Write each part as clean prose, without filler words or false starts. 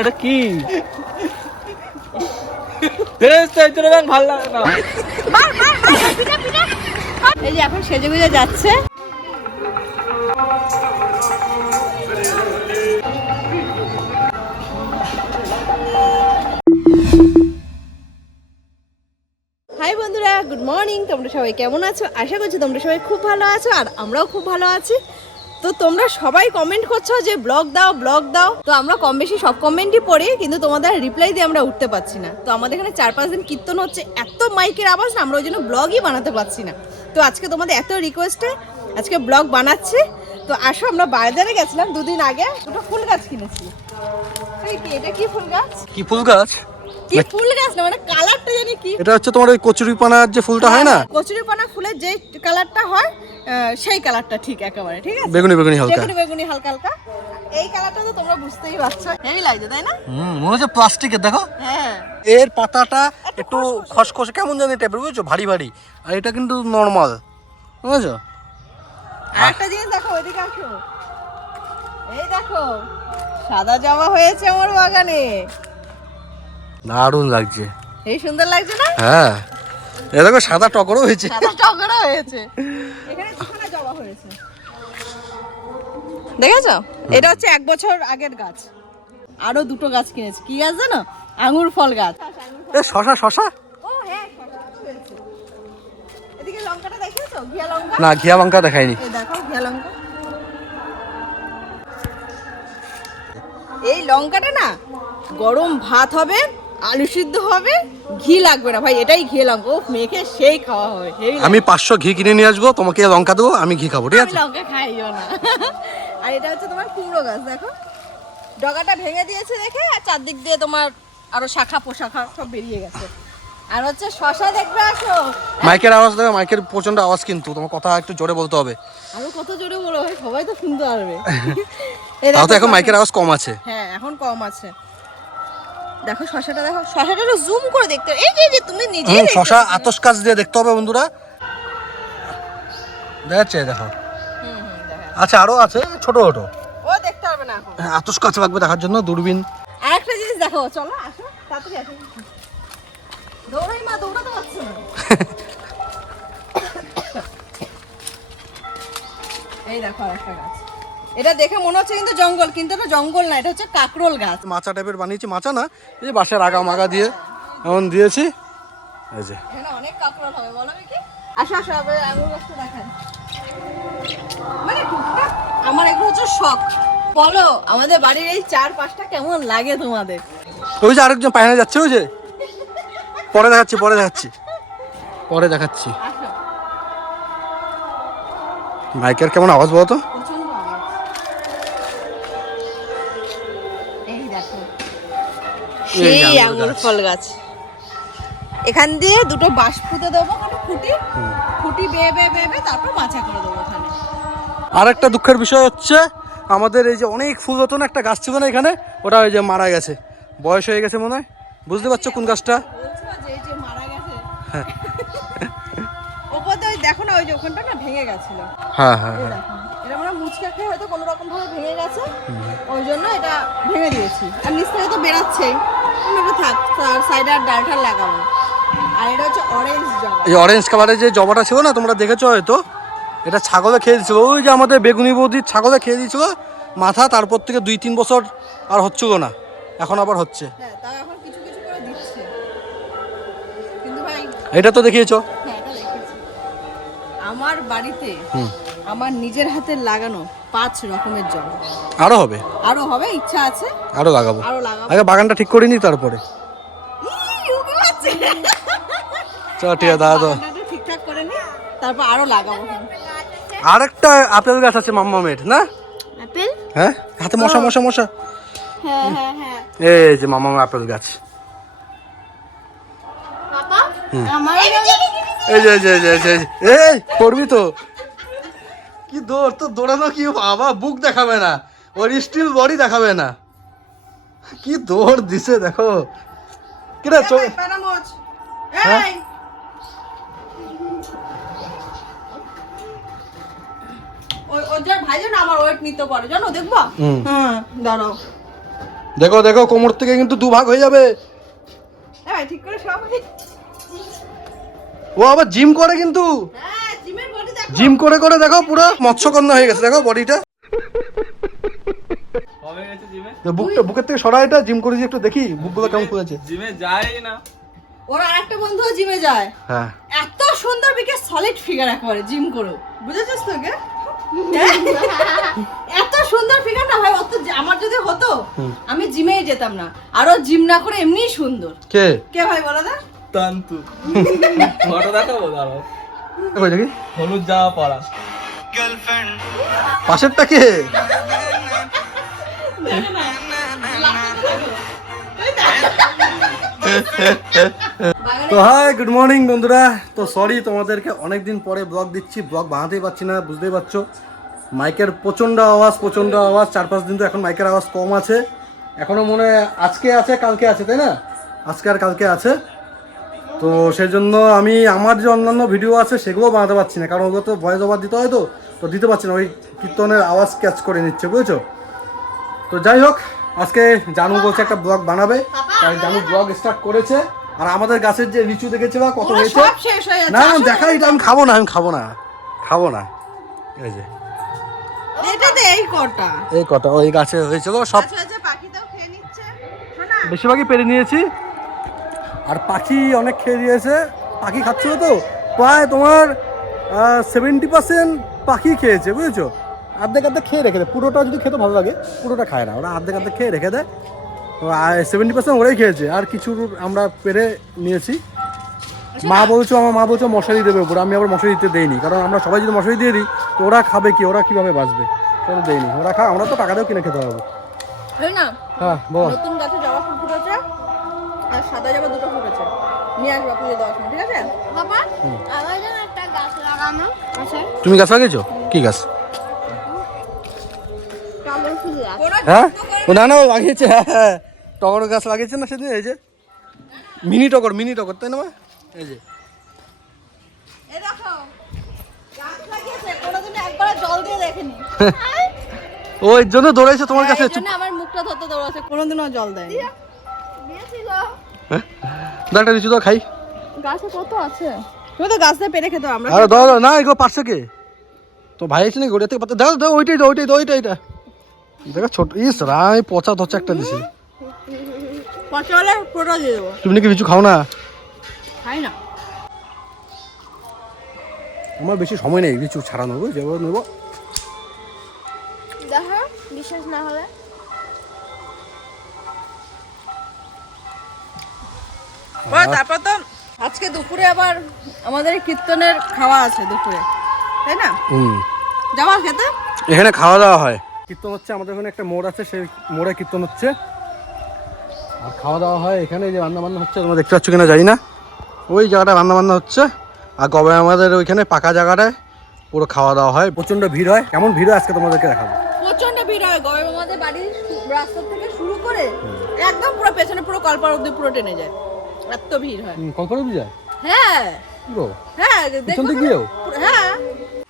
এটা কি ভাল লাগে না। এই যে এখন সেজে গুজে যাচ্ছে। হাই বন্ধুরা, গুড মর্নিং। তোমরা সবাই কেমন আছো? আশা করছি তোমরা সবাই খুব ভালো আছো, আর আমরাও খুব ভালো আছি। তো তোমরা সবাই কমেন্ট করছো যে ব্লগ দাও ব্লগ দাও। তো আমরা কম বেশি সব কমেন্টই পড়ি, কিন্তু তোমাদের রিপ্লাই দিয়ে আমরা উঠতে পারছি না। তো আমাদের এখানে 4-5 দিন কীর্তন হচ্ছে, এত মাইকের আওয়াজ না, আমরা ওই জন্য ব্লগই বানাতে পারছি না। তো আজকে তোমাদের এত রিকোয়েস্টে আজকে ব্লগ বানাচ্ছি। তো আসো, আমরা বাজারে গেছিলাম 2 দিন আগে, দুটো ফুল গাছ কিনেছি। এটা কি ফুল গাছ? কি ফুল গাছ? কি ফুল গাছ না, মানে কালারটা জানি কি। এটা হচ্ছে তোমার ওই কচুরিপানার যে ফুলটা হয় না, কচুরিপানা ফুলের যে কালারটা হয় সেই কালারটা, ঠিক একেবারে ঠিক আছে, বেগুনি বেগুনি হালকা, বেগুনি হালকা হালকা। এই কালারটা তো তোমরা বুঝতেই পারছো, হেভি লাগছে তাই না? মনে হচ্ছে প্লাস্টিকের। দেখো হ্যাঁ, এর পাতাটা একটু খসখসে কেমন জানি টাইপের, বুঝছো, ভারী ভারী। আর এটা কিন্তু নরমাল, বুঝছো। আরেকটা জিনিস দেখো, ওইদিকে আসো। এই দেখো, সাদা জবা হয়েছে আমার বাগানে। দারুণ লাগছে, এই সুন্দর লাগছে না? হ্যাঁ। এ দেখো সাদা টগরও হয়েছে, সাদা টগরা হয়েছে। এখানে দুখানা জবা হয়েছে, দেখেছো? এটা হচ্ছে 1 বছর আগের গাছ। আরো 2টো গাছ কিনেছি। কি গাছ জানো? আঙ্গুর ফল গাছ। এ শশা শশা ও হ্যাঁ, শশা হয়েছে। এদিকে লঙ্কাটা দেখেছো? ঘিয়া লঙ্কা। না, ঘিয়া লঙ্কা দেখাইনি। এই দেখো ঘিয়া লঙ্কা। এই লঙ্কাটা না, গরম ভাত হবে, আলু সিদ্ধ হবে, ঘি লাগবে না ভাই, এটাই ঘিয়া লঙ্কা। ও মেখে সেই খাওয়া হবে। আমি 500 ঘি কিনে নিয়ে আসবো, তোমাকে লঙ্কা দেবো, আমি ঘি খাবো, ঠিক আমি আছে? লঙ্কা খাইও না। আর এটা হচ্ছে তোমার কুমড়ো গাছ, দেখো ডগাটা ভেঙে দিয়েছে দেখে, আর চারদিক দিয়ে তোমার আরো শাখা পোশাখা সব বেরিয়ে গেছে। আর হচ্ছে শশা দেখবে, আসো। মাইকের আওয়াজ দেখো, মাইকের প্রচন্ড আওয়াজ, কিন্তু তোমার কথা একটু জোরে বলতে হবে। আরো কত জোরে বলো ভাই, সবাই তো শুনতে পারবে। তাও তো এখন মাইকের আওয়াজ কম আছে। হ্যাঁ, এখন কম আছে। দেখো শশাটা, দেখো শশাটা একটু জুম করে দেখতে হবে। এই যে তুমি নিজেই দেখো, শশা আতস কাজ দিয়ে দেখতে হবে বন্ধুরা, দেখাচ্ছে দেখো। আচ্ছা, আরো আছে ছোট ছোট, ও দেখতে হবে না এখন। আতস কাজ লাগবে দেখার জন্য, দূরবীন। আরেকটা জিনিস দেখো, চলো আসো তাড়াতাড়ি আসো। দৌড়াই মা, দৌড়াতে পারছো না। এই দেখো আরেকটা গাছ। এটা দেখে মনে হচ্ছে কিন্তু জঙ্গল, কিন্তু এটা জঙ্গল না, এটা হচ্ছে কাকরোল গাছ। মাচা টাইপের বানিয়েছি, মাচা না, এই যে বাঁশের আগা মাগা দিয়ে এমন দিয়েছি, এই যে। এখানে অনেক কাকরোল হবে, বলো কি? আসো আসো, আঙুর গাছটা দেখান। মানে টুকটাক আমার এগুলো হচ্ছে শখ। বলো আমাদের বাড়ির এই 4-5টা কেমন লাগে তোমাদের? ওই যে আরেকজন পায়না যাচ্ছে, ওই যে। পরে দেখাচ্ছি, পরে দেখাচ্ছি, পরে দেখাচ্ছি। আসো। মাইকের কেমন আওয়াজ বলো তো? প্রচন্ড আওয়াজ। এই দেখো সেই আঙুর ফল গাছ। এখান দিয়ে 2টো বাঁশ পুঁতে দেবো, খুঁটি বেয়ে বেয়ে বেয়ে তারপর মাচা করে দেবো এখানে। আরেকটা দুঃখের বিষয় হচ্ছে, আমাদের এই যে অনেক ফুল হতো না, একটা গাছ ছিল না এখানে, ওটা ওই যে মারা গেছে, বয়স হয়ে গেছে মনে হয়। বুঝতে পারছো কোন গাছটা? বলছো না যে এই যে মারা গেছে। ওপরে ওই দেখো না, ওই যে ওখানটা না ভেঙে গেছিল। হ্যাঁ হ্যাঁ এই দেখো, এটা আমরা মুচকা খেয়ে হয়তো কোনো রকম ভাবে ভেঙে গেছে, ওই জন্য এটা ভেঙে দিয়েছি। আর নিচ থেকে তো বেরাচ্ছেই, এটা থাক, তার সাইডে আর ডালটা লাগাবো। আর এটা হচ্ছে অরেঞ্জ জবা। এই অরেঞ্জ কালারের যে জবাটা ছিল না, তোমরা দেখেছো হয়তো, এটা ছাগলে খেয়ে দিয়েছিল। ওই যে আমাদের বেগুনি বৌদির ছাগলে খেয়ে দিয়েছিল মাথা, তারপর থেকে 2-3 বছর আর হচ্ছিল না, এখন আবার হচ্ছে। হ্যাঁ, তাও এখন কিছু কিছু করে দিচ্ছে, কিন্তু ভাই এটা তো দেখিয়েছো। হ্যাঁ, এটা দেখেছি আমার বাড়িতে। আমার নিজের হাতে লাগানো 5 রকমের জবা। আরো হবে, আরো হবে, ইচ্ছা আছে, আরো লাগাবো। আরো লাগাবো। আগে বাগানটা ঠিক করিনি, তারপরে চল ঠিক আছে, দাদা। বাগানটা ঠিকঠাক করে নি, তারপর আরো লাগাবো। আরেকটা আপেল গাছ আছে মাম্মামের, না? আপেল? হ্যাঁ, হাতে মশা মশা মশা। হ্যাঁ হ্যাঁ হ্যাঁ। এই যে মাম্মামের আপেল গাছ। বাবা আমার এই যে এই যে এই যে এই যে, এই করবি তো? কি দৌড় তো, দৌড়ানো কি বাবা, বুক দেখাবে না, ওর স্টিল বডি দেখাবে না, কি দৌড় দিছে দেখো। কিরে চল। হ্যাঁ? এই ওই ওর যা ভাই জানো আমার ওয়েট নিতে পারে, জানো, দেখবা? হ্যাঁ, দাঁড়াও। দেখো দেখো কোমর থেকে কিন্তু দুভাগ হয়ে যাবে। হ্যাঁ ঠিক করে সব। ও আবার জিম করে কিন্তু, হ্যাঁ জিমের বডি দেখো। জিম করে করে দেখো পুরো মৎস্যকন্যা হয়ে গেছে, দেখো বডিটা। কবে গেছে জিমে? বুকটা বুকের থেকে সরা, এটা জিম করেছি একটু দেখি বুকগুলো কেমন খুলেছে। জিমে যায় না। ওর আরেকটা বন্ধু জিমে যায়, হ্যাঁ এত সুন্দর বিকেশ সলিড ফিগার একেবারে জিম করো, বুঝেছিস তো কে? এত সুন্দর ফিগার না হয়, অত আমার যদি হতো আমি জিমেই যেতাম না। আর ও জিম না করে এমনিই সুন্দর। কে কে ভাই বলো তো? তান্তু ফটো দেখাবো দাঁড়াও। দেখো দেখি হলুদ জামা পরা। পাশেরটা কে? তো হাই গুড মর্নিং বন্ধুরা। তো সরি তোমাদেরকে অনেকদিন পরে ব্লগ দিচ্ছি, ব্লগ বানাতেই পারছি না, বুঝতেই পারছো মাইকের প্রচণ্ড আওয়াজ 4-5 দিন তো এখন মাইকের আওয়াজ কম আছে। এখনও মনে হয় আজকে আছে কালকে আছে, তাই না? আজকে আর কালকে আছে। তো সেই জন্য আমি আমার যে অন্যান্য ভিডিও আছে সেগুলো বানাতে পারছি না, কারণ ওগুলো তো ভয়েস ওভার দিতে হয়, তো দিতে পারছি না, ওই কীর্তনের আওয়াজ ক্যাচ করে নিচ্ছে, বুঝেছো? তো যাই হোক, আজকে জানু বলছে একটা ব্লগ বানাবে, তাই জানু ব্লগ স্টার্ট করেছে। আর আমাদের গাছের যে লিচু দেখেছে বা কত পুরো হয়েছে, সব শেষ হয়ে যাচ্ছে। না না দেখাই, এটা আমি খাবো না। এই যে এটাতে এই কটা এই কটা ওই গাছে হয়েছিল সব, আচ্ছা আচ্ছা পাখিটাও খেয়ে নিচ্ছে। শোনা বেশিরভাগই পেরে নিয়েছি। আর পাখি অনেক খেয়ে দিয়েছে, পাখি খাচ্ছিল তো প্রায় তোমার 70% পাখি খেয়েছে, বুঝেছো? অর্ধেক খেয়ে রেখে দেয়, পুরোটা যদি খেতে ভালো লাগে পুরোটা খায় না, ওরা অর্ধেক খেয়ে রেখে দেয়। তো 70% ওরাই খেয়েছে, আর কিছু আমরা পেরে নিয়েছি। আমার মা বলছে মশারি দেবে উপরে, আমি আবার মশারি দিতে দেইনি, কারণ আমরা সবাই যদি মশারি দিয়ে দিই তো ওরা খাবে কি, ওরা কীভাবে বাঁচবে, সেটা দেইনি। ওরা আমরা তো টাকা দিয়েও কিনে খেতে পারবো। না হ্যাঁ বল। নতুন গাছে জবা ফুল ফুটেছে আর সাদা জবা দুটো ফুটেছে, নিয়ে আসবো পুজো দেওয়ার সময়, ঠিক আছে? বাবা আমার জন্য একটা গাছ লাগানো আছে। তুমি গাছ লাগিয়েছো? কি গাছ? টগর ফুল গাছ। হ্যাঁ ও না ও লাগিয়েছে, হ্যাঁ টগর গাছ লাগিয়েছে না সেদিন, এই যে মিনি টগর তাই না মা? এই যে এই দেখো গাছ লাগিয়েছে, কোনোদিন একবার জল দিয়ে দেখেনি। ওই জন্য দৌড়াইছে তোমার কাছে। এই জন্য আমার মুখটা ধরতে দৌড়াচ্ছে, কোনোদিনও জল দেয়নি। দাও একটা লিচু দাও খাই। গাছে কত আছে, তুমি তো গাছ দিয়ে পেরে খেতে হবে, আমরা আরে দাও না, এগুলো পারছে কে? তো ভাই আছে নাকি গড়িয়া থেকে পাতা? দাও ওইটাই এটা দেখো ছোট, ইস রাই পচা ধরছে একটা দিছে। পচা হলে পুরোটা দিয়ে দেবো। তুমি নাকি লিচু খাও না? খাই না। আমার বেশি সময় নেই লিচু ছাড়ানো, যাবো নেবো। দেখো বিশ্বাস না হলে তারপর তো আজকে দুপুরে আবার আমাদের কীর্তনের খাওয়া আছে দুপুরে, তাই না? যাওয়া খেতে এখানে খাওয়া দাওয়া হয়, কীর্তন হচ্ছে আমাদের এখানে একটা মোড় আছে, সেই মোড়ে কীর্তন হচ্ছে আর খাওয়া দাওয়া হয় এখানে। যে রান্না বান্না হচ্ছে তোমরা দেখতে পাচ্ছ কিনা জানি না, ওই জায়গাটা রান্না বান্না হচ্ছে। আর কবে আমাদের ওইখানে পাকা জায়গাটায় পুরো খাওয়া দাওয়া হয়, প্রচণ্ড ভিড় হয়। কেমন ভিড় হয় আজকে তোমাদেরকে দেখাবো। প্রচন্ড ভিড় হয়, গরম আমাদের বাড়ির রাস্তা থেকে শুরু করে একদম পুরো পেছনে পুরো কলপার অব্দি পুরো টেনে যায়, এত ভিড় হয়। কলকাতা দিয়ে যায় হ্যাঁ পুরো হ্যাঁ পিছন দেখো দিক দিয়েও? হ্যাঁ।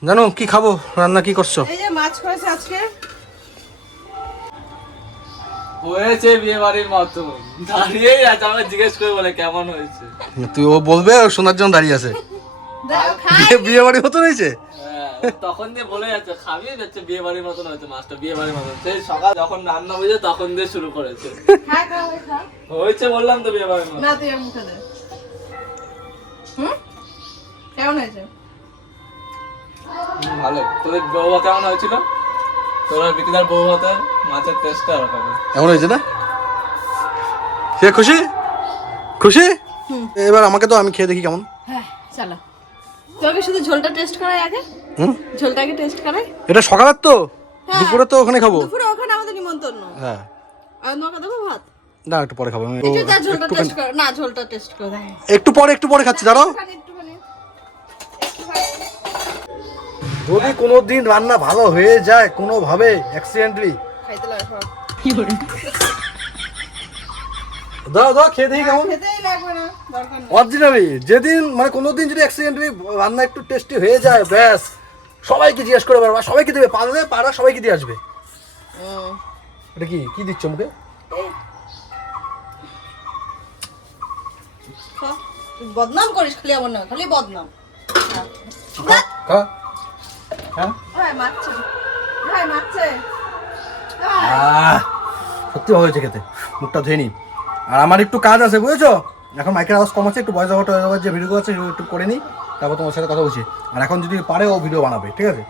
জানো কি খাবো, রান্না কি করছো? এই যে মাছ করেছে আজকে, হয়েছে বিয়ে বাড়ির মতো, দাঁড়িয়েই আছে, আমাকে জিজ্ঞেস করে বলে কেমন হয়েছে। তুই ও বলবে, ও শোনার জন্য দাঁড়িয়ে আছে। দেখো খাই। বিয়ে বাড়ি হতো রয়েছে। হ্যাঁ, তখন দিয়ে বলে যাচ্ছে খাবি যাচ্ছে বিয়ে বাড়ির মতন হয়েছে, মাছটা বিয়ে বাড়ির মতন। সেই সকাল যখন রান্না বুঝে তখন দিয়ে শুরু করেছে। খা খা খা। হয়েছে বললাম তো বিয়ে বাড়ির মতন। না তুই আর মুখে দে। কেমন হয়েছে? ভালো। তোদের বউ ভাত কেমন হয়েছিল? তোরা বিকিদার বউ ভাতে মাছের টেস্টটা ওরকম। এমন হয়েছে না? সে খুশি? এবার আমাকে তো, আমি খেয়ে দেখি কেমন। হ্যাঁ চলো, তোকে শুধু ঝোলটা টেস্ট করাই আগে। ঝোলটা আগে টেস্ট করাই। এটা সকালের তো, হ্যাঁ। দুপুরে তো ওখানে খাবো। দুপুরে ওখানে আমাদের নিমন্ত্রণ। হ্যাঁ আর নকা দেবো ভাত। না একটু পরে খাবো। একটু যা ঝোলটা টেস্ট কর, না ঝোলটা টেস্ট করে দেখ। একটু পরে খাচ্ছি, দাঁড়াও। একটুখানি। যদি কোনোদিন রান্না ভালো হয়ে যায় কোনোভাবে অ্যাক্সিডেন্টলি, খাইতে লাগে সব। কি করে? দাও খেয়ে দেখি কেমন। খেতেই লাগবে না, দরকার নেই। অরিজিনালি যেদিন মানে কোনোদিন যদি অ্যাক্সিডেন্টলি রান্না একটু টেস্টি হয়ে যায়, ব্যাস সবাইকে জিজ্ঞেস করে সবাইকে দেবে, পাড়া সবাইকে দিয়ে আসবে। এটা কি দিচ্ছ মুখে? বদনাম করিস খালি আমার না, খালি বদনাম। খা হ্যাঁ ভাই মারছে, ভাই মারছে। সত্যি ভালো হয়েছে খেতে, মুখটা ধুয়ে নি। আর আমার একটু কাজ আছে বুঝেছো, এখন মাইকের আওয়াজ কম আছে, একটু ভয়েস ওভার যে ভিডিও আছে একটু করে নিই, তারপর তোমার সাথে কথা বলছি। আর এখন যদি পারে ও ভিডিও বানাবে, ঠিক আছে?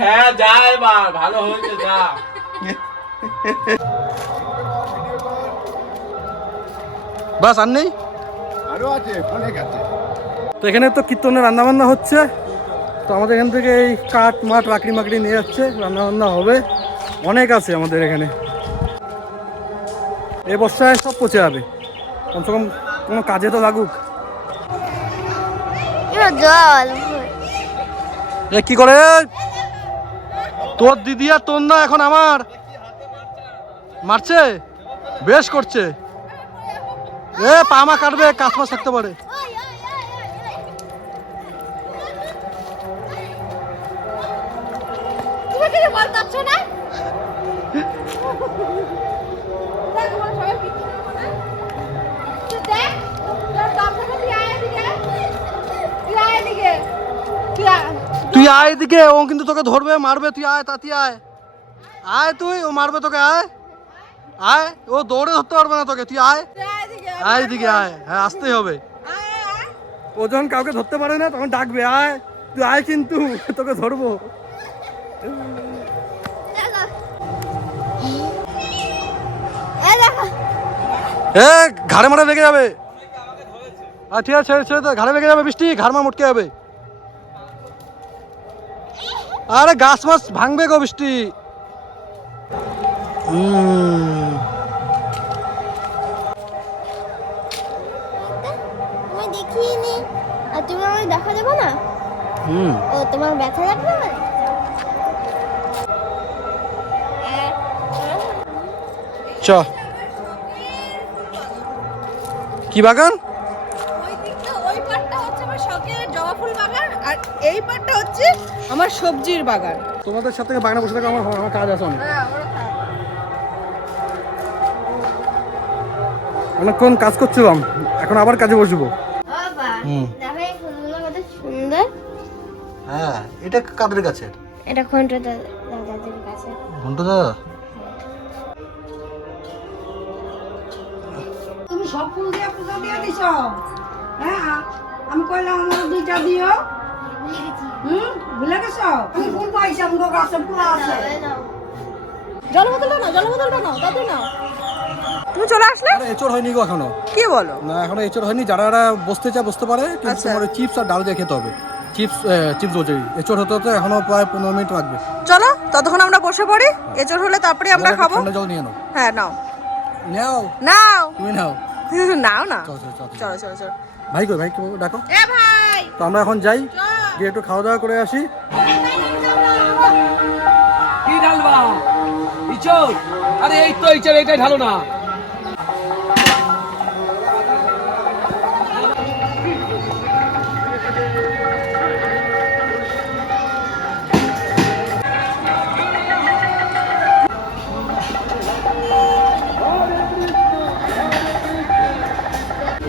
হ্যাঁ যা এবার, ভালো হয়েছে যা। বাস আর নেই, আরো আছে, অনেক আছে। তো এখানে তো কীর্তনের রান্নাবান্না হচ্ছে, তো আমাদের এখান থেকে এই কাঠ মাঠ লাকড়ি মাকড়ি নিয়ে যাচ্ছে, রান্নাবান্না হবে, অনেক আছে আমাদের এখানে। এই বর্ষায় সব পচে যাবে, কমসে কম কোনো কাজে তো লাগুক। জল এ কি করে তোর দিদি আর তোর না এখন আমার মারছে, বেশ করছে। এ পামা কাটবে, কাজ মাছ থাকতে পারে। তুমি কি বলতাছ না? দেখ আমার সবাই পিছনে না। তুই দেখ, তোর বাপ থেকে তুই আয় এদিকে। তুই আয় এদিকে। তুই আয় এদিকে, ও কিন্তু তোকে ধরবে মারবে, তুই আয়, তাতি আয়, আয় তুই, ও মারবে তোকে, আয় আয়, ও দৌড়ে ধরতে পারবে না তোকে, তুই আয়, আয় এদিকে আয়, হ্যাঁ আসতেই হবে। ও যখন কাউকে ধরতে পারে না তখন ডাকবে, আয় তুই আয়, কিন্তু তোকে ধরবো। এ ঘাড়ে মারে লেগে যাবে। ঠিক আছে, ছেড়ে ছেড়ে তো, ঘাড়ে লেগে যাবে বৃষ্টি, ঘাড় মা মুটকে যাবে। আরে গাছ মাছ ভাঙবে গো বৃষ্টি। আমি দেখিনি, আর তুমি আমাকে দেখা দেবো না? ও তোমার ব্যথা লাগবে না? চ কি বাগান? ওই দিকটা, ওই পাটটা হচ্ছে আমার শখের জবা ফুল বাগান, আর এই পাটটা হচ্ছে আমার সবজির বাগান। তোমাদের সাথে বাগানে বসে থাকো, আমার কাজ আছে অনেক। হ্যাঁ, আমারও খারাপ। অনেকক্ষণ কাজ করছিলাম, এখন আবার কাজে বসবো। বাবা দেখো এই ফুলগুলো কত সুন্দর। হ্যাঁ, এটা কাদের কাছে? এটা ঘন্টা দাদাদের কাছে। ঘন্টা দাদা? তুমি সব ফুল দিয়ে পুজো দিয়ে দিছ? হ্যাঁ, আমি কইলাম আমার দুইটা দিও। ভুলে গেছি। ভুলে গেছো? আমি ফুল পাইছি, আমার গাছে ফুল আছে। জল বোতলটা নাও, জল বোতলটা নাও, তাতে নাও। তুমি চলে আসলে? আরে এচোর হয়নি গো এখনো। কি বলো? না এখনো এচোর হয়নি, যারা বসতে চায় বসতে পারে, কিন্তু আচ্ছা। তোমার চিপস আর ডাল দিয়ে খেতে হবে। চিপস বলছি, এচোর হতে হতে এখনো প্রায় 15 মিনিট লাগবে। চলো ততক্ষণ আমরা বসে পড়ি, এচড় হলে তারপরে আমরা খাবো। ঠান্ডা জল নিয়ে নাও। হ্যাঁ নাও নাও, নাও তুমি নাও। নাও না। চল চল চল। চলো চলো চলো। ভাই কই, ভাই ডাকো। এ ভাই তো আমরা এখন যাই, গিয়ে একটু খাওয়া দাওয়া করে আসি। কি ঢালবা? ইচোর? আরে এই তো ইচোর, এটাই ঢালো না।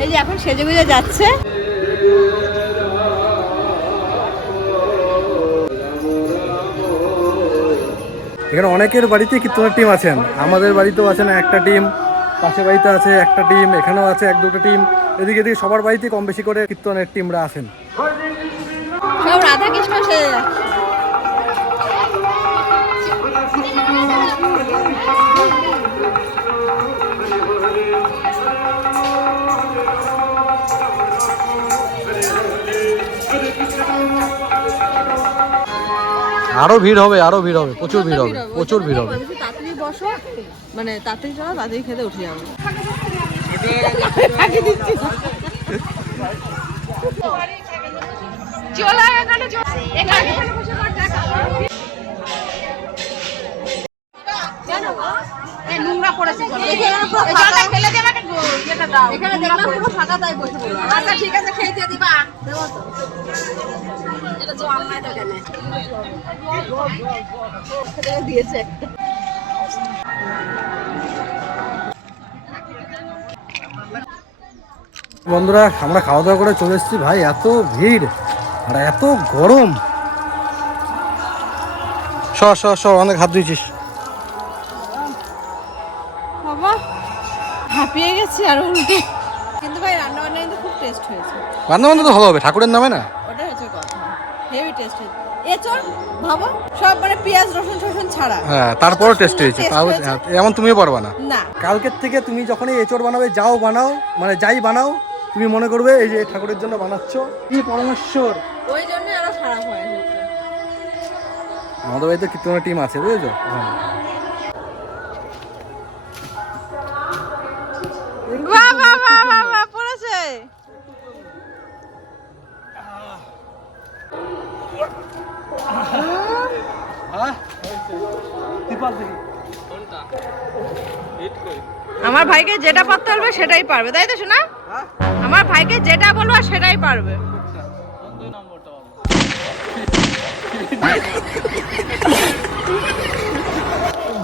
এই যে এখন সেজে গুজে যাচ্ছে। এখানে অনেকের বাড়িতে কীর্তনের টিম আছেন, আমাদের বাড়িতেও আছে না একটা টিম, পাশের বাড়িতে আছে একটা টিম, এখানেও আছে 1-2টা টিম, এদিকে সবার বাড়িতে কম বেশি করে কীর্তনের টিমরা আছেন। সব রাধা কৃষ্ণ সেজে যাচ্ছে। আরো ভিড় হবে, আরো ভিড় হবে, প্রচুর ভিড় হবে, প্রচুর ভিড় হবে। তাড়াতাড়ি বসো, মানে তাড়াতাড়ি চলো, তাড়াতাড়ি খেতে উঠে যাবো। চলো এখানে এখানে বসে কর দেখা। নোংরা পড়েছে, জলটা ফেলে দিয়ে আমাকে এটা দাও। এখানে দেখলাম পুরো ফাঁকা, তাই বসে বললাম। আচ্ছা ঠিক আছে, খেয়ে দিয়ে দিবা, দেবো তো। এটা তো আম্মাই তো কেন দিয়েছে একটা। বন্ধুরা আমরা খাওয়া দাওয়া করে চলে এসেছি ভাই, এত ভিড় আর এত গরম। অনেক হাত ধুয়েছিস। বাবা হাঁপিয়ে গেছি আর উল্টে, কিন্তু ভাই রান্না বান্না কিন্তু খুব টেস্ট হয়েছে। রান্না বান্না তো ভালো হবে, ঠাকুরের নামে না। ওটাই হচ্ছে কথা, হেভি টেস্ট হয়েছে। এচড় ভাবো সব মানে পেঁয়াজ রসুন ছাড়া, হ্যাঁ তারপরও টেস্ট হয়েছে। তাও এমন তুমিও পারবা না। না কালকের থেকে তুমি যখন এই এঁচড় বানাবে, যাও বানাও, মানে যাই বানাও, তুমি মনে করবে এই যে ঠাকুরের জন্য বানাচ্ছ। কি পরমেশ্বর, ওই জন্য আরো খারাপ হয়। আমাদের বাড়িতে কীর্তনের টিম আছে বুঝেছো। বাহ পড়েছে। আমার ভাইকে যেটা পারতে বলবে সেটাই পারবে, তাই তো শোনা? আমার ভাইকে যেটা বলবো সেটাই পারবে।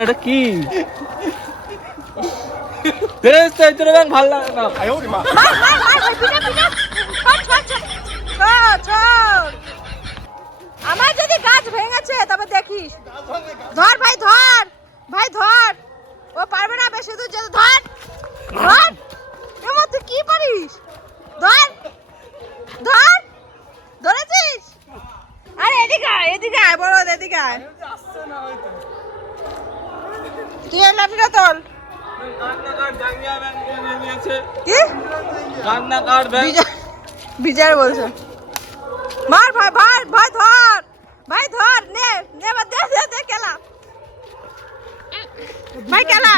এটা কি ভালো লাগে না। আমার যদি গাছ ভেঙেছে তবে দেখিস। ধর ভাই ধর, ভাই ধর, ও পারবে না বেশি দূর যেতে। ধর ধর, এমন তুই কি পারিস? ধর ধর, ধরেছিস? আরে এদিকে আয়, এদিকে আয়, বড় এদিকে আয়। তুই এই লাঠিটা তোল। কি বিজয় বলছে? মার ভাই, ভাই ভাই ধর, ভাই ধর, নে নে, দে দে দে কেলা, ভাই কেলা,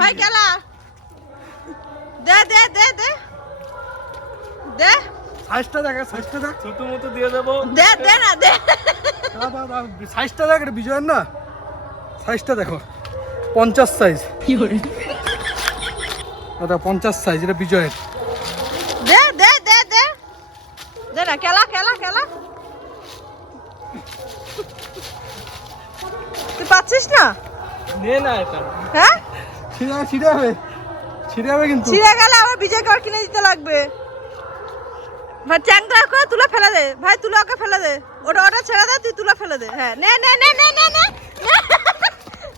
ভাই কেলা, দে দে দে দে দে। সাইজটা দেখ, সাইজটা দেখ, ছোট মতো দিয়ে দেবো। দে দে না দে। সাইজটা দেখ, এটা বিজয়ের না, সাইজটা দেখো 50 সাইজ। কি করে এটা 50 সাইজ, এটা বিজয়ের। দে দে দে দে দে না, কেলা কেলা কেলা। তুই পাচ্ছিস না? নে না এটা। হ্যাঁ ছিঁড়ে হবে, ছিঁড়ে হবে কিন্তু। ছিঁড়ে গেলে আবার বিজয়কে আর কিনে দিতে লাগবে। ভাই চ্যাংটা করে তুলে ফেলে দে, ভাই তুলে ওকে ফেলে দে। ওটা ওটা ছেড়ে দে, তুই তুলে ফেলে দে। হ্যাঁ নে নে নে নে নে নে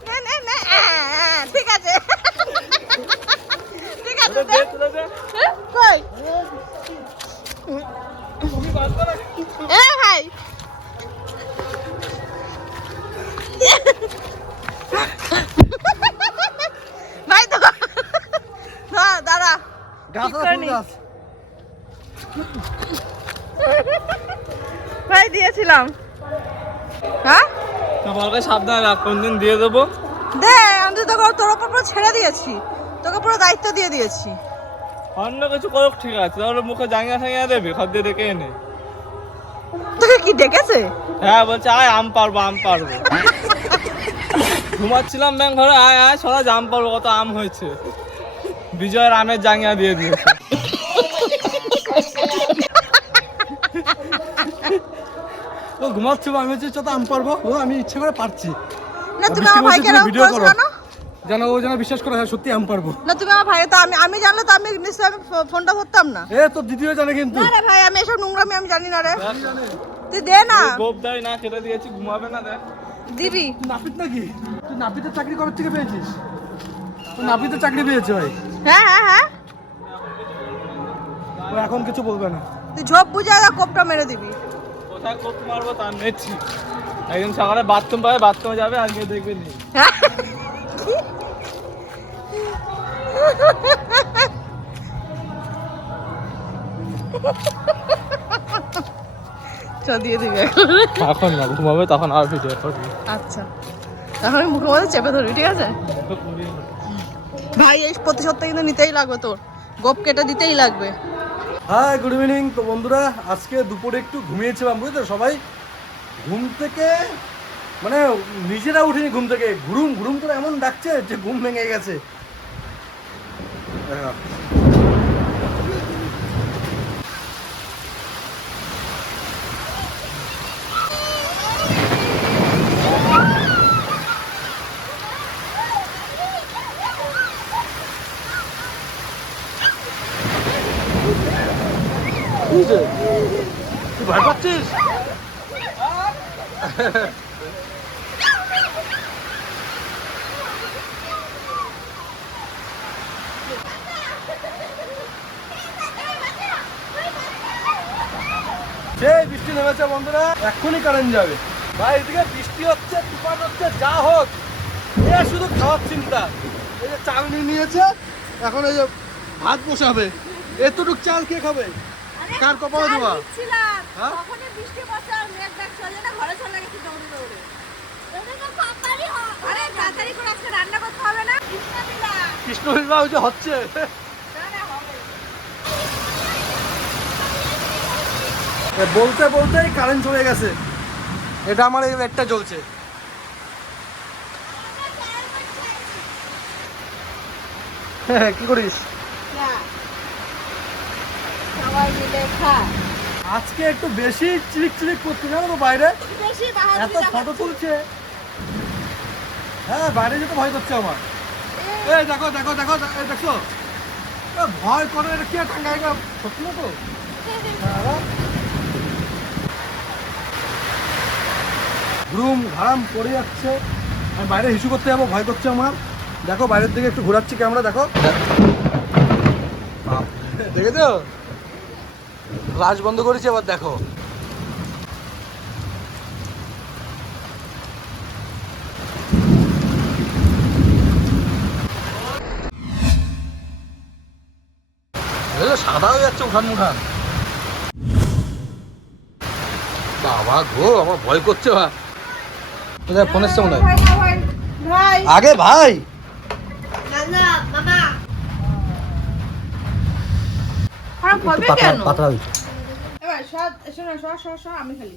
নে নে নে, ঠিক আছে ঠিক আছে। দে কই এ ভাই, ভাই তো দাঁড়া, ভাই দিয়েছিলাম। হ্যাঁ তোমাকে সাবধানে রাখ, কোনদিন দিয়ে দেবো। দে, আমি তো তোকে তোর উপর পুরো ছেড়ে দিয়েছি, তোকে পুরো দায়িত্ব দিয়ে দিয়েছি। অন্য কিছু করুক ঠিক আছে, তাহলে মুখে জাঙ্গিয়া ঠাঙ্গিয়া দেবে, খাদ্য ডেকে এনে। তোকে কি ডেকেছে? হ্যাঁ বলছে আয় আম পারবো, আম পারবো। ঘুমাচ্ছিলাম ব্যাংক ঘরে, আয় আয় সরা আম পারবো, কত আম হয়েছে। বিজয়ের আমের জাঙ্গিয়া দিয়ে দিয়েছে। ও ঘুমাচ্ছিল, আমি হচ্ছে চত আম পারবো, ও আমি ইচ্ছে করে পারছি না। তুমি আমার ভাইকে ভিডিও করো কেন? যেন ও যেন বিশ্বাস করে হ্যাঁ সত্যি আম পারবো। না তুমি আমার ভাই, তো আমি জানলে তো আমি নিশ্চয়ই আমি ফোনটা ধরতাম না। এ তো দিদিও জানে কিন্তু। না রে ভাই, আমি এসব নোংরামি আমি জানি না রে। তুই দে না। গোপ দাই না খেতে দিয়েছি, ঘুমাবে না দেখ। দিবি নাপিত নাকি? তুই নাপিতের চাকরি করার থেকে পেয়েছিস? তুই নাপিতের চাকরি পেয়েছে ভাই। হ্যাঁ হ্যাঁ হ্যাঁ, ও এখন কিছু বলবে না। তুই ঝোপ বুঝে কোপটা মেরে দিবি। কোথায় কোপ মারবো তার নেছি। একদিন সকালে বাথরুম পাবে, বাথরুমে যাবে, আজকে দেখবে নেই। হ্যাঁ দিয়ে দিবি এখন না, ঘুমাবে তখন আর ভিডিও করবি। আচ্ছা, এখন আমি মুখের মধ্যে চেপে ধরবি, ঠিক আছে ভাই? এই প্রতিশোধটা কিন্তু নিতেই লাগবে, তোর গোপ কেটে দিতেই লাগবে। Hi good evening. তো বন্ধুরা আজকে দুপুরে একটু ঘুমিয়েছিলাম বুঝলে, সবাই ঘুম থেকে মানে নিজেরা উঠিনি ঘুম থেকে, ঘুরুম ঘুরুম করে এমন ডাকছে যে ঘুম ভেঙে গেছে। হয়েছে? তুই ভয় পাচ্ছিস? সেই বৃষ্টি নেমেছে বন্ধুরা, এক্ষুনি কারেন্ট যাবে ভাই। এদিকে বৃষ্টি হচ্ছে, তুফান হচ্ছে, যা হোক এ শুধু খাওয়ার চিন্তা। এই যে চাল নিয়ে নিয়েছে, এখন এই যে ভাত বসাবে। এতটুক চাল কে খাবে? কার কপালে দেওয়া? হ্যাঁ? বৃষ্টি পড়ছে আর মেঘ ডাকছে, ওই জন্য ঘরে চলে গেছি দৌড়ে দৌড়ে। আরে তাড়াতাড়ি করে আজকে রান্না করতে হবে না? কৃষ্ণলীলা ওই যে হচ্ছে। বলতে বলতেই কারেন্ট চলে গেছে। এটা আমার এই লাইটটা জ্বলছে। হ্যাঁ, কি করিস? সবাই মিলে খা। আজকে একটু বেশি চিলিক চিলিক করছে জানো তো বাইরে, বেশি এত ফটো তুলছে। হ্যাঁ, বাইরে যেতে ভয় করছে আমার। এই দেখো দেখো দেখো, এই দেখো ভয় করে। এটা কি আর টাঙ্গাই গা, সত্যি না তো? ঘুম ঘাম পড়ে যাচ্ছে। আমি বাইরে হিসু করতে যাবো, ভয় করছে আমার। দেখো বাইরের দিকে একটু ঘোরাচ্ছি ক্যামেরা, দেখো দেখেছো? ফ্লাশ বন্ধ করেছি, আবার দেখো। সাদা হয়ে যাচ্ছে উঠান মুঠান। বাবা গো, আমার ভয় করছে। ফোন এসছে মনে হয়। ভাই আগে ভাই খারাপ হবে কেন? পাতলা হয়েছে। এবার শোনো শোনো আমি খালি।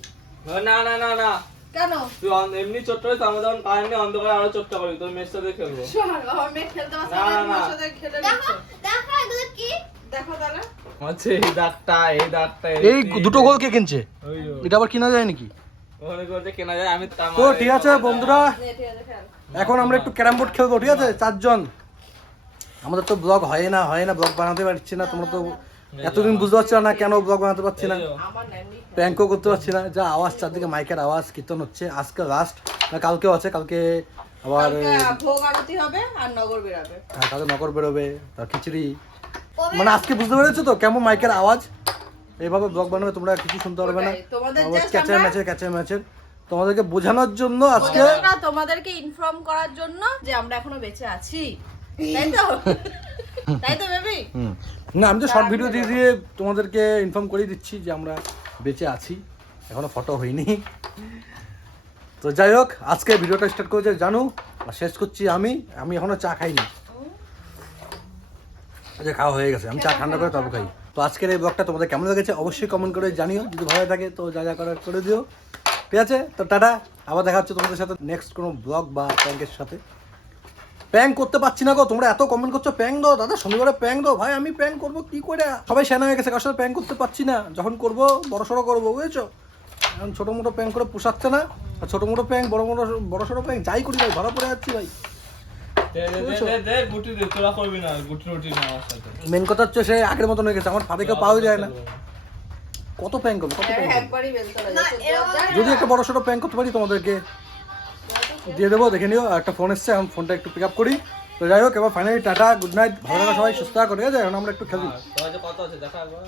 না না না না, কেন? তুই এমনি চোটটা হয়েছে, আমরা যখন কারেন্ট নেই অন্ধকারে আরো চোটটা করি, তোর মেয়ের সাথে খেলবো। শোনো বাবা, মেয়ে খেলতে পারছে না, না, না, তোমার না। সাথে খেলে দেখো নিচ্ছ। দেখো এগুলো কি? দেখো তাহলে। আচ্ছা, এই দাগটা এই দাগটা এই দুটো গোল কে কিনছে? ওই এটা আবার কিনা যায় নাকি? ওখানে করতে কেনা যায়। আমি তো ঠিক আছে বন্ধুরা, নে, ঠিক আছে খেল। এখন আমরা একটু ক্যারাম বোর্ড খেলবো, ঠিক আছে? 4 জন। আমাদের তো ব্লগ হয় না, ব্লগ বানাতে পারছি না। তোমরা তো এতদিন বুঝতে পারছো না কেন ব্লগ বানাতে পারছি না, আমার নানি প্র্যাঙ্কও করতে পারছি না। যা আওয়াজ, চারদিকে মাইকের আওয়াজ, কীর্তন হচ্ছে। আজকে লাস্ট না, কালকেও আছে। কালকে আবার কালকে ভোগ আরতি হবে আর নগর বেরাবে। কালকে নগর বেরোবে, তার খিচুড়ি। মানে আজকে বুঝতে পেরেছো তো কেমন মাইকের আওয়াজ? এইভাবে ব্লগ বানাবে, তোমরা কিছু শুনতে পারবে না। ওটাই, তোমাদের just ক্যাচের আমরা- ম্যাচের তোমাদেরকে বোঝানোর জন্য আজকে। না, তোমাদেরকে ইনফর্ম করার জন্য যে আমরা এখনো বেঁচে আছি, তাই তো? তাই তো বেবি? না, আমি তো শর্ট ভিডিও দিয়ে দিয়ে তোমাদেরকে ইনফর্ম করে দিচ্ছি যে আমরা বেঁচে আছি, এখনো ফটো হয়নি। তো যাই হোক, আজকে ভিডিওটা স্টার্ট করেছে জানু, আর শেষ করছি আমি এখনো চা খাইনি। আচ্ছা, খাওয়া হয়ে গেছে, আমি চা ঠান্ডা করে তারপর খাই। তো আজকের এই ব্লগটা তোমাদের কেমন লেগেছে অবশ্যই কমেন্ট করে জানিও। যদি ভালো থাকে তো যা যা করার করে দিও, ঠিক আছে? তো টাটা, আবার দেখা হচ্ছে তোমাদের সাথে নেক্সট কোনো ব্লগ বা প্র্যাঙ্কের সাথে। প্র্যাঙ্ক করতে পারছি না গো, তোমরা এত কমেন্ট করছো প্র্যাঙ্ক দাও দাদা, শনিবারে প্র্যাঙ্ক দাও। ভাই আমি প্র্যাঙ্ক করবো কি করে? সবাই সেনা হয়ে গেছে, কার সাথে প্র্যাঙ্ক করতে পারছি না। যখন করবো বড় সড়ো করবো, বুঝেছো? এখন ছোটো মোটো প্র্যাঙ্ক করে পোষাচ্ছে না। আর ছোটো মোটো প্র্যাঙ্ক, বড় সড়ো প্র্যাঙ্ক যাই করি ভাই, ধরা পড়ে যাচ্ছি ভাই। গুটি দে, তোরা করবি না গুটি রুটি না আমার সাথে। মেন কথা হচ্ছে সে আগের মতন হয়ে গেছে, আমার ফাঁদে কেউ পাওয়া যায় না। কত প্র্যাঙ্ক করবো, কত প্র্যাঙ্ক করবো? একবারই বেলতে হবে। যদি একটা বড় সড়ো প্র্যাঙ্ক করতে পারি তোমাদেরকে দিয়ে দেবো, দেখে নিও। আর একটা ফোন এসছে, এখন ফোনটা একটু পিক আপ করি। তো যাই হোক, এবার ফাইনালি টাটা, গুড নাইট, ভালো থাকা সবাই, সুস্থ থাকো, ঠিক আছে? এখন আমরা একটু খেলি। তোমার যে কত আছে দেখা একবার।